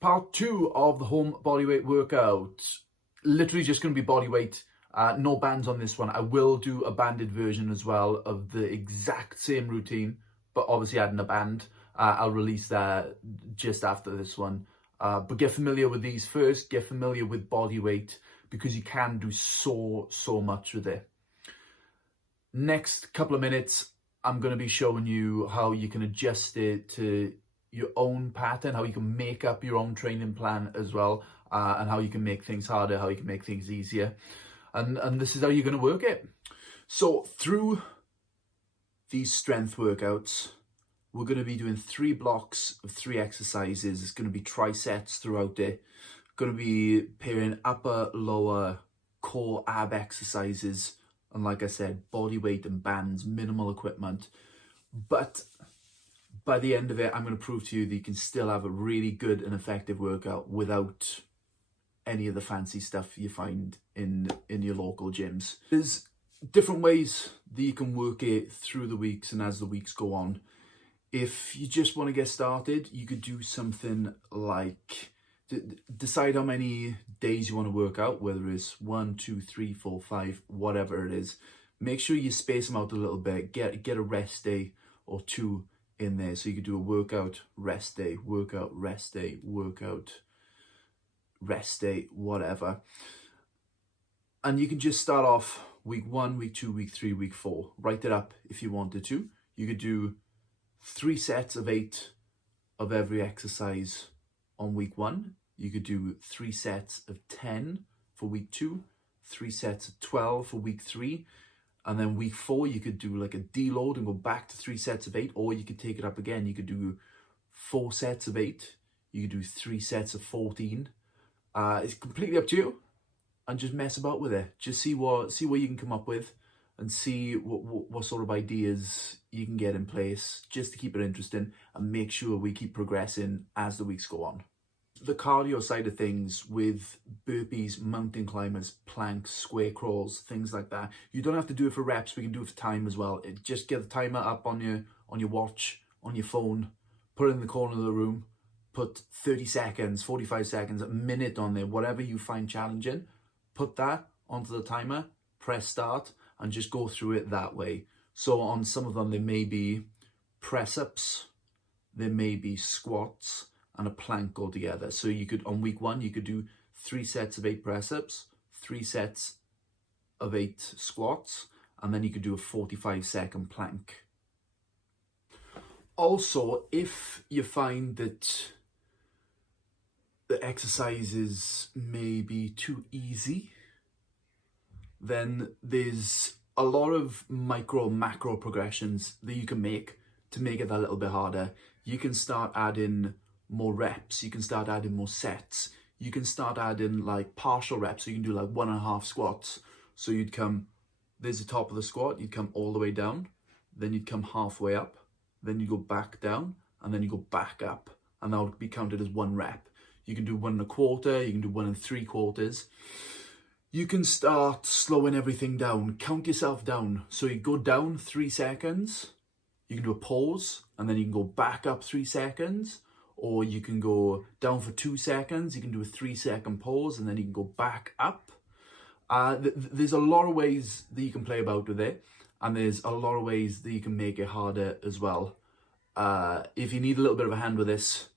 Part 2 of the home bodyweight workout. Literally just going to be bodyweight. No bands on this one. I will do a banded version as well of the exact same routine, but obviously adding a band. I'll release that just after this one. But get familiar with these first. Get familiar with bodyweight because you can do so much with it. Next couple of minutes, I'm going to be showing you how you can adjust it to your own pattern, how you can make up your own training plan as well, and how you can make things harder, how you can make things easier. And this is how you're going to work it. So through these strength workouts, we're going to be doing 3 blocks of 3 exercises. It's going to be trisets throughout it. Going to be pairing upper, lower, core ab exercises. And like I said, body weight and bands, minimal equipment. But by the end of it, I'm going to prove to you that you can still have a really good and effective workout without any of the fancy stuff you find in your local gyms. There's different ways that you can work it through the weeks and as the weeks go on. If you just want to get started, you could do something like decide how many days you want to work out, whether it's 1, 2, 3, 4, 5, whatever it is. Make sure you space them out a little bit. Get a rest day or 2 in there, so you could do a workout, rest day, workout, rest day, workout, rest day, whatever. And you can just start off week 1, week 2, week 3, week 4. Write it up if you wanted to. You could do 3 sets of 8 of every exercise on week 1. You could do 3 sets of 10 for week 2, 3 sets of 12 for week 3. And then week 4, you could do like a deload and go back to 3 sets of 8, or you could take it up again. You could do 4 sets of 8. You could do 3 sets of 14. It's completely up to you, and just mess about with it. Just see what you can come up with, and see what sort of ideas you can get in place just to keep it interesting and make sure we keep progressing as the weeks go on. The cardio side of things with burpees, mountain climbers, planks, square crawls, things like that. You don't have to do it for reps. We can do it for time as well. Just get the timer up on your watch, on your phone, put it in the corner of the room, put 30 seconds, 45 seconds, a minute on there, whatever you find challenging. Put that onto the timer, press start, and just go through it that way. So on some of them, there may be press-ups, there may be squats, and a plank altogether. So you could, on week 1, you could do 3 sets of 8 press-ups, 3 sets of 8 squats, and then you could do a 45-second plank. Also, if you find that the exercises may be too easy, then there's a lot of micro macro progressions that you can make to make it that little bit harder. You can start adding more reps, you can start adding more sets, you can start adding like partial reps, so you can do like 1.5 squats. So you'd come, there's the top of the squat, you'd come all the way down, then you'd come halfway up, then you go back down, and then you go back up, and that would be counted as 1 rep. You can do 1.25, you can do 1.75. You can start slowing everything down, count yourself down. So you go down 3 seconds, you can do a pause, and then you can go back up 3 seconds, or you can go down for 2 seconds, you can do a 3-second pause, and then you can go back up. There's a lot of ways that you can play about with it, and there's a lot of ways that you can make it harder as well. If you need a little bit of a hand with this,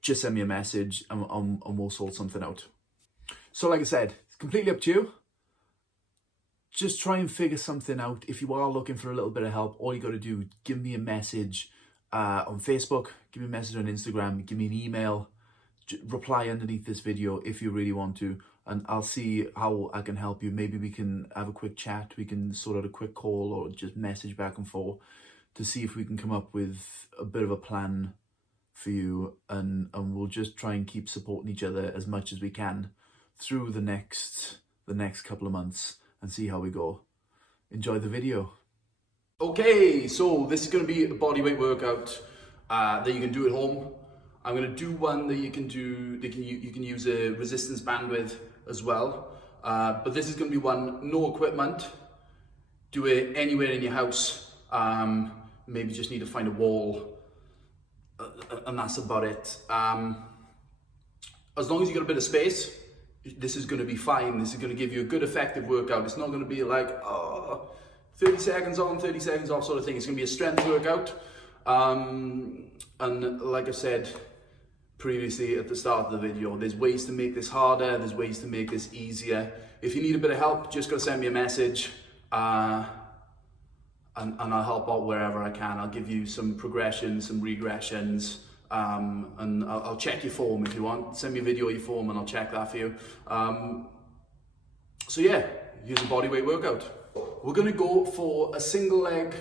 just send me a message and we'll sort something out. So like I said, it's completely up to you. Just try and figure something out. If you are looking for a little bit of help, all you got to do, give me a message on Facebook, give me a message on Instagram, give me an email, reply underneath this video if you really want to, and I'll see how I can help you. Maybe we can have a quick chat, we can sort out a quick call, or just message back and forth to see if we can come up with a bit of a plan for you, and we'll just try and keep supporting each other as much as we can through the next couple of months and see how we go. Enjoy the video. Okay, so this is going to be a bodyweight workout that you can do at home. I'm going to do one that you can do, you can use a resistance band with as well. But this is going to be one, no equipment. Do it anywhere in your house. Maybe just need to find a wall, and that's about it. as long as you got a bit of space, this is going to be fine. This is going to give you a good effective workout. It's not going to be like, oh, 30 seconds on, 30 seconds off sort of thing. It's going to be a strength workout. And like I said previously at the start of the video, there's ways to make this harder, there's ways to make this easier. If you need a bit of help, just gotta send me a message, and I'll help out wherever I can. I'll give you some progressions, some regressions, and I'll check your form if you want. Send me a video of your form and I'll check that for you. So yeah, here's a bodyweight workout. We're gonna go for a single leg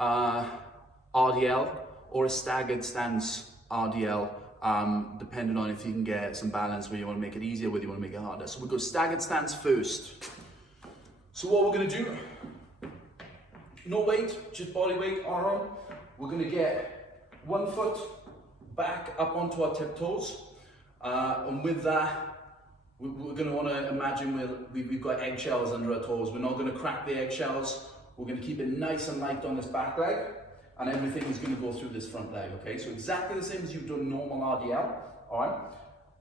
RDL or a staggered stance RDL, depending on if you can get some balance, whether you want to make it easier, whether you want to make it harder. So we'll go staggered stance first. So what we're going to do, no weight, just body weight on our own. We're going to get 1 foot back up onto our tiptoes, and with that, we're going to want to imagine we've got eggshells under our toes. We're not going to crack the eggshells. We're going to keep it nice and light on this back leg, and everything is going to go through this front leg, okay? So exactly the same as you've done normal RDL, all right?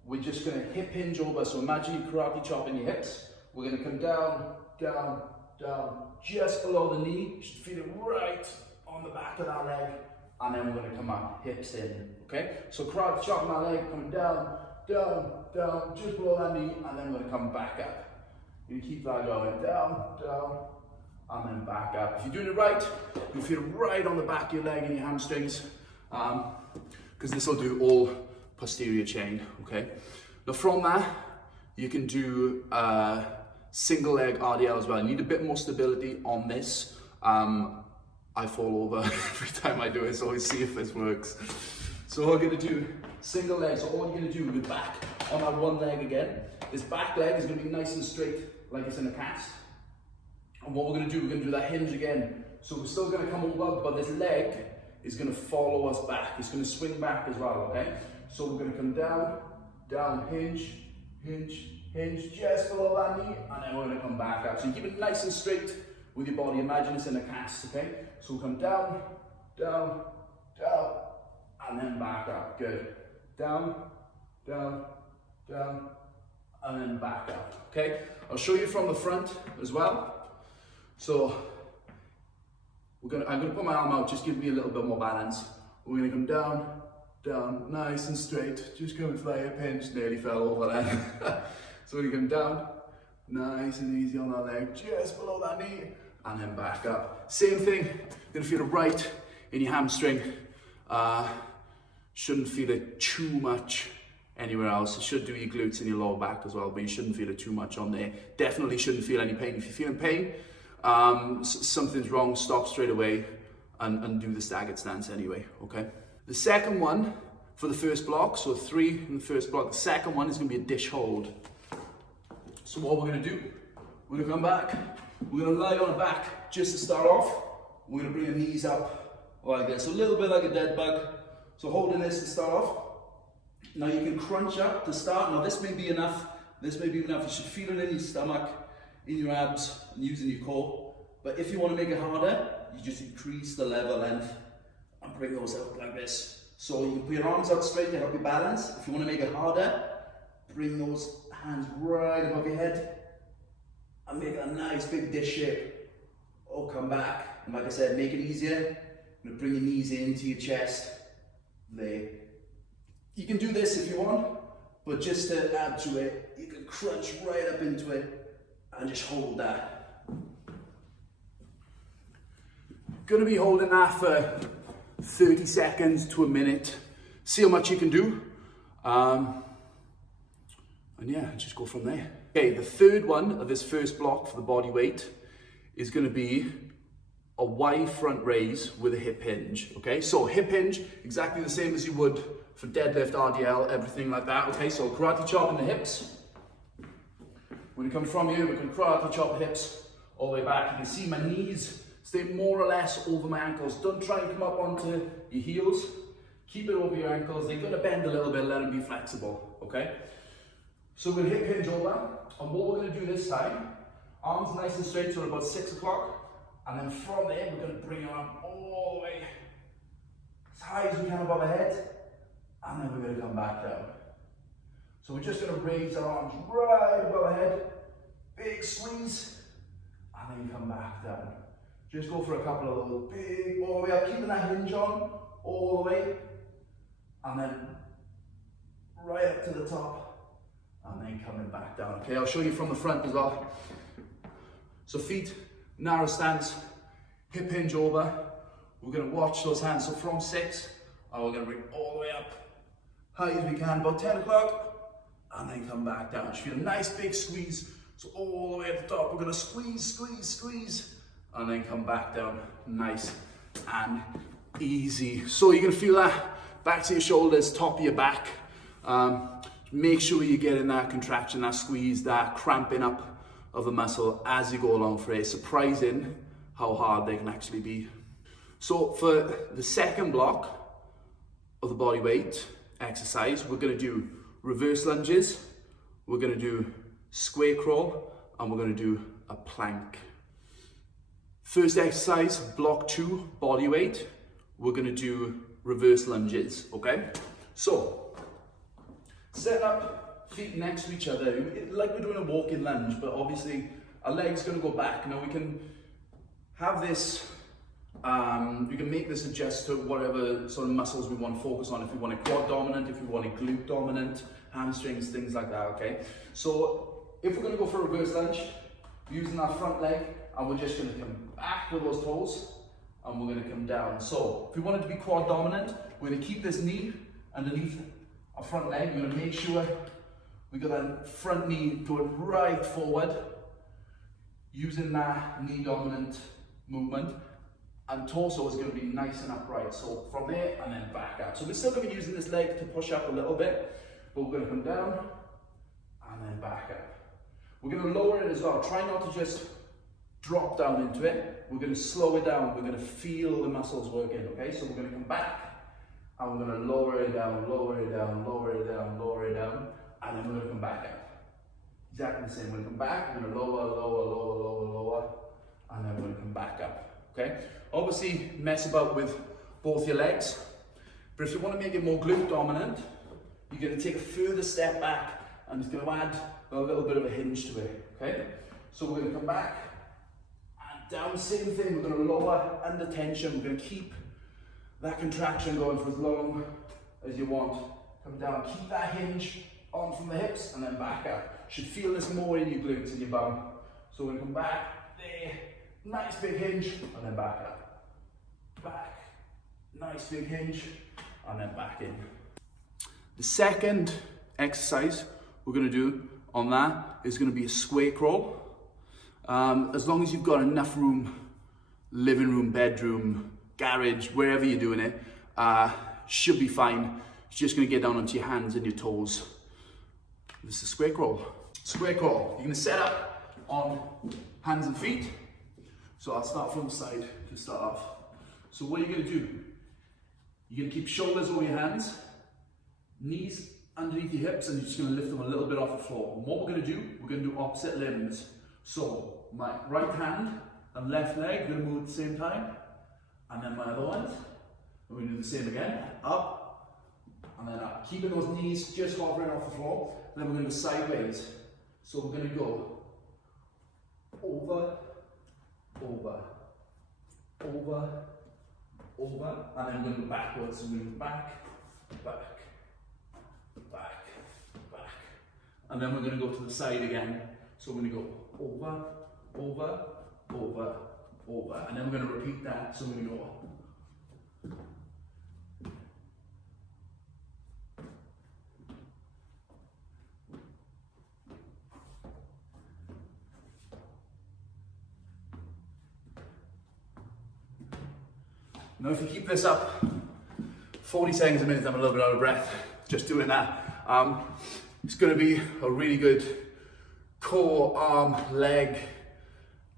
We're just going to hip hinge over, so imagine you karate chopping your hips. We're going to come down, down, down, just below the knee. You should feel it right on the back of that leg, and then we're going to come up, hips in, okay? So karate chopping that leg, coming down, down, down, just below that knee, and then we're going to come back up. You keep that going, down, down, and then back up. If you're doing it right, you'll feel right on the back of your leg and your hamstrings, because this will do all posterior chain, okay? Now from that, you can do single leg RDL as well. You need a bit more stability on this. I fall over every time I do it, so always see if this works. So we're gonna do single leg. So all you're gonna do, we're back on that one leg again. This back leg is gonna be nice and straight, like it's in a cast. And what we're going to do, we're going to do that hinge again. So we're still going to come over, but this leg is going to follow us back. It's going to swing back as well, okay? So we're going to come down, down, hinge, hinge, hinge, just below that knee, and then we're going to come back up. So you keep it nice and straight with your body. Imagine it's in a cast, okay? So we'll come down, down, down, and then back up. Good. Down, down, down, and then back up, okay? I'll show you from the front as well. So I'm gonna put my arm out, just give me a little bit more balance. We're gonna come down, down, nice and straight. Just come fly a pinch, nearly fell over then. So we're gonna come down, nice and easy on our leg, just below that knee, and then back up. Same thing, you're gonna feel it right in your hamstring. Shouldn't feel it too much anywhere else. It should do your glutes and your lower back as well, but you shouldn't feel it too much on there. Definitely shouldn't feel any pain. If you're feeling pain, something's wrong, stop straight away and do the staggered stance anyway, okay? The second one for the first block, so 3 in the first block, the second one is gonna be a dish hold. So what we're gonna do, we're gonna come back, we're gonna lie on our back just to start off. We're gonna bring the knees up like this, a little bit like a dead bug. So holding this to start off. Now you can crunch up to start. Now this may be enough, this may be enough. You should feel it in your stomach, in your abs, and using your core. But if you want to make it harder, you just increase the lever length and bring those out like this. So you can put your arms out straight to help you balance. If you want to make it harder, bring those hands right above your head and make a nice big dish shape. Or come back. And like I said, make it easier. I'm going to bring your knees into your chest. There. You can do this if you want, but just to add to it, you can crunch right up into it and just hold that. Gonna be holding that for 30 seconds to a minute. See how much you can do. And yeah, just go from there. Okay, the third one of this first block for the body weight is gonna be a wide front raise with a hip hinge, okay? So hip hinge, exactly the same as you would for deadlift, RDL, everything like that, okay? So karate chop in the hips. When you come from here, we can karate chop the hips all the way back. You can see my knees stay more or less over my ankles. Don't try and come up onto your heels. Keep it over your ankles. They're gonna bend a little bit, let them be flexible, okay? So we'll hip hinge over, and what we're gonna do this time, arms nice and straight till about 6 o'clock. And then from there, we're going to bring our arm all the way as high as we can above our head. And then we're going to come back down. So we're just going to raise our arms right above our head, big squeeze, and then come back down. Just go for a couple of those big, all the way up, keeping that hinge on, all the way, and then right up to the top, and then coming back down. Okay, I'll show you from the front as well. So feet, narrow stance, hip hinge over. We're going to watch those hands. So from 6, and we're going to bring all the way up, high as we can, about 10 o'clock, and then come back down. Just feel a nice big squeeze. So all the way at the top, we're going to squeeze, squeeze, squeeze, and then come back down. Nice and easy. So you're going to feel that back to your shoulders, top of your back. Make sure you're getting that contraction, that squeeze, that cramping up of the muscle as you go along for it. It's surprising how hard they can actually be. So for the second block of the body weight exercise, we're going to do reverse lunges, we're going to do square crawl, and we're going to do a plank. First exercise, block 2, body weight, we're going to do reverse lunges, okay? So, set up, feet next to each other, like we're doing a walking lunge, but obviously our legs going to go back. Now we can have this, you can make this adjust to whatever sort of muscles we want to focus on. If we want a quad dominant, if we want a glute dominant, hamstrings, things like that, okay? So if we're going to go for a reverse lunge, using our front leg, and we're just going to come back with those toes, and we're going to come down. So if we want it to be quad dominant, we're going to keep this knee underneath our front leg. We're going to make sure we got that front knee going right forward, using that knee dominant movement, and torso is going to be nice and upright. So from there and then back out. So we're still going to be using this leg to push up a little bit, but we're going to come down and then back up. We're going to lower it as well. Try not to just drop down into it. We're going to slow it down. We're going to feel the muscles working, okay? So we're going to come back and we're going to lower it down, lower it down, lower it down, lower it down, and then we're going to come back up. Exactly the same. We're going to come back, we're going to lower, lower, lower, lower, lower, and then we're going to come back up, okay? Obviously, mess about with both your legs, but if you want to make it more glute dominant, you're going to take a further step back, and it's going to add a little bit of a hinge to it, okay? So we're going to come back, and down, same thing, we're going to lower under tension, we're going to keep that contraction going for as long as you want. Come down, keep that hinge on from the hips, and then back up. Should feel this more in your glutes and your bum. So we're going to come back, there, nice big hinge, and then back up. Back, nice big hinge, and then back in. The second exercise we're going to do on that is going to be a square crawl. As long as you've got enough room, living room, bedroom, garage, wherever you're doing it, should be fine. You're just going to get down onto your hands and your toes. This is square crawl. Square crawl. You're going to set up on hands and feet. So I'll start from the side to start off. So what are you going to do? You're going to keep shoulders over your hands, knees underneath your hips, and you're just going to lift them a little bit off the floor. And what we're going to do, we're going to do opposite limbs. So my right hand and left leg are going to move at the same time, and then my other ones, we're going to do the same again, up, and then up. Keeping those knees just hovering off the floor. Then we're going to go sideways. So we're going to go over, over, over, over, and then we're going to go backwards. So we're going to go back, back, back, back. And then we're going to go to the side again. So we're going to go over, over, over, over. And then we're going to repeat that. So we're going to go now, if you keep this up 40 seconds a minute, I'm a little bit out of breath just doing that. It's going to be a really good core, arm, leg,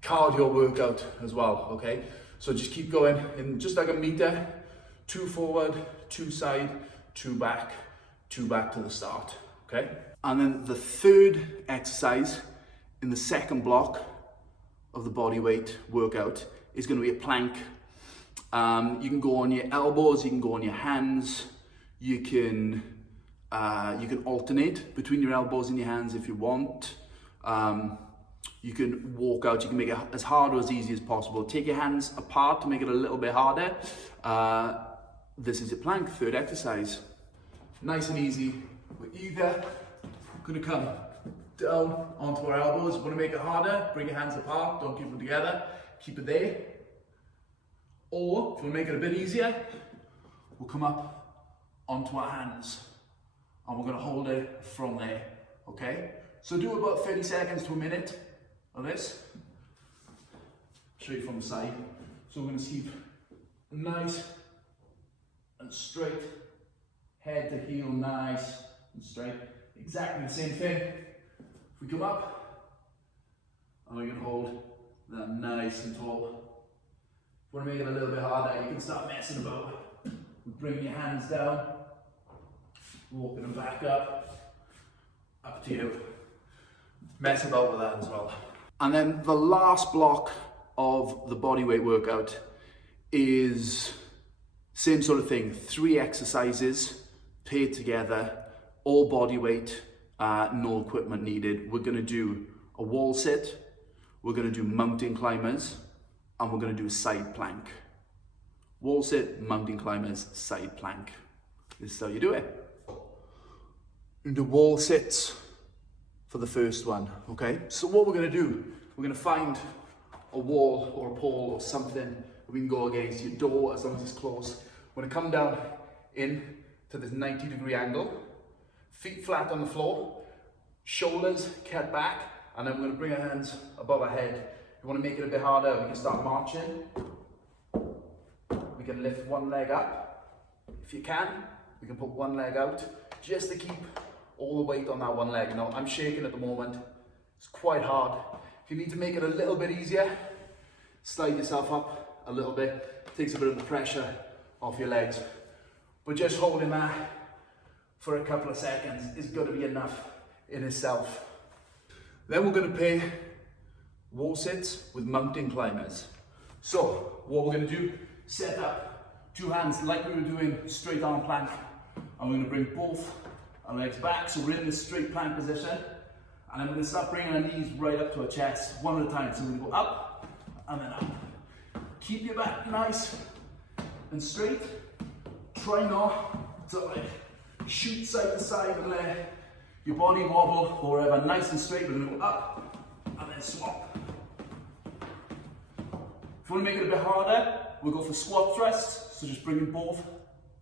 cardio workout as well, okay? So just keep going in just like a meter, 2 forward, 2 side, 2 back to the start, okay? And then the third exercise in the second block of the body weight workout is going to be a plank. You can go on your elbows, you can go on your hands, you can You can alternate between your elbows and your hands if you want. You can walk out, you can make it as hard or as easy as possible. Take your hands apart to make it a little bit harder. This is your plank, third exercise. Nice and easy. We're either gonna come down onto our elbows. Want to make it harder, bring your hands apart, don't keep them together, keep it there. Or, if you want to make it a bit easier, we'll come up onto our hands and we're going to hold it from there, okay? So do about 30 seconds to a minute of this. Show you from the side. So we're going to keep nice and straight, head to heel, nice and straight. Exactly the same thing. If we come up, and we can hold that nice and tall. If you want to make it a little bit harder, you can start messing about. Bring your hands down, walking them back up to you. Mess about with that as well. And then the last block of the bodyweight workout is same sort of thing. 3 exercises paired together, all bodyweight. No equipment needed. We're going to do a wall sit, we're going to do mountain climbers, and we're going to do a side plank. Wall sit, mountain climbers, side plank. This is how you do it. And the wall sits for the first one, okay? So what we're going to do, we're going to find a wall or a pole or something we can go against, your door as long as it's close. We're going to come down in to this 90-degree angle. Feet flat on the floor, shoulders cut back, and then we're going to bring our hands above our head. If you want to make it a bit harder, we can start marching. We can lift one leg up. If you can, we can put one leg out, just to keep all the weight on that one leg. Now, I'm shaking at the moment. It's quite hard. If you need to make it a little bit easier, slide yourself up a little bit. Takes a bit of the pressure off your legs. But just holding that for a couple of seconds is going to be enough in itself. Then we're going to pair wall sits with mountain climbers. So what we're going to do, set up 2 hands like we were doing straight arm plank, and we're going to bring both our legs back, so we're in this straight plank position, and then we're going to start bringing our knees right up to our chest, one at a time. So we're going to go up and then up. Keep your back nice and straight. Try not to shoot side to side and let your body wobble or whatever. Nice and straight. We're going to go up and then swap. If you want to make it a bit harder, we'll go for squat thrusts. So just bringing both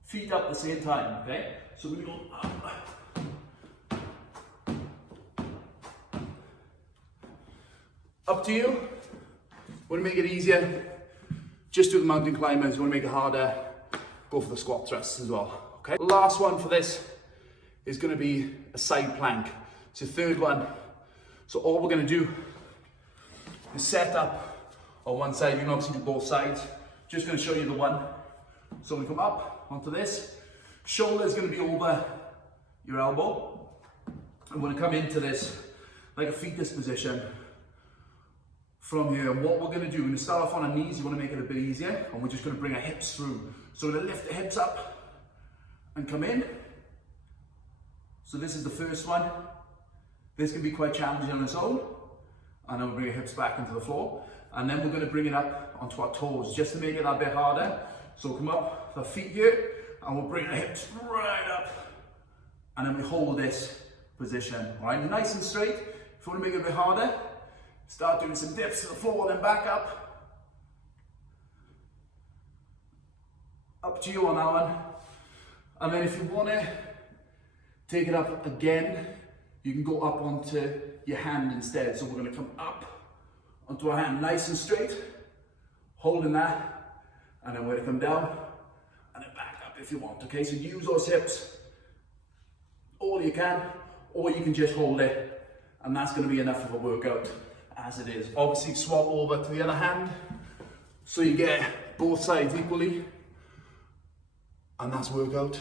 feet up at the same time, okay? So we're going to go up. Up to you. Want to make it easier, just do the mountain climbers. You want to make it harder, go for the squat thrusts as well. Okay. The last one for this is going to be a side plank. It's the third one. So all we're going to do is set up on one side. You can obviously do both sides. Just going to show you the one. So we come up onto this. Shoulder is going to be over your elbow. I'm going to come into this like a fetus position from here. And what we're going to do, we're going to start off on our knees. You want to make it a bit easier, and we're just going to bring our hips through. So we're going to lift the hips up and come in. So this is the first one. This can be quite challenging on its own. And then we'll bring our hips back into the floor. And then we're going to bring it up onto our toes, just to make it a bit harder. So come up, the feet here, and we'll bring our hips right up. And then we hold this position, all right? Nice and straight. If you want to make it a bit harder, start doing some dips to the floor, then back up. Up to you on that one. And then if you want to take it up again, you can go up onto your hand instead. So we're going to come up onto our hand, nice and straight, holding that, and then we're going to come down and then back up if you want. Okay, so use those hips all you can, or you can just hold it, and that's going to be enough of a workout as it is. Obviously swap over to the other hand so you get both sides equally, and that's workout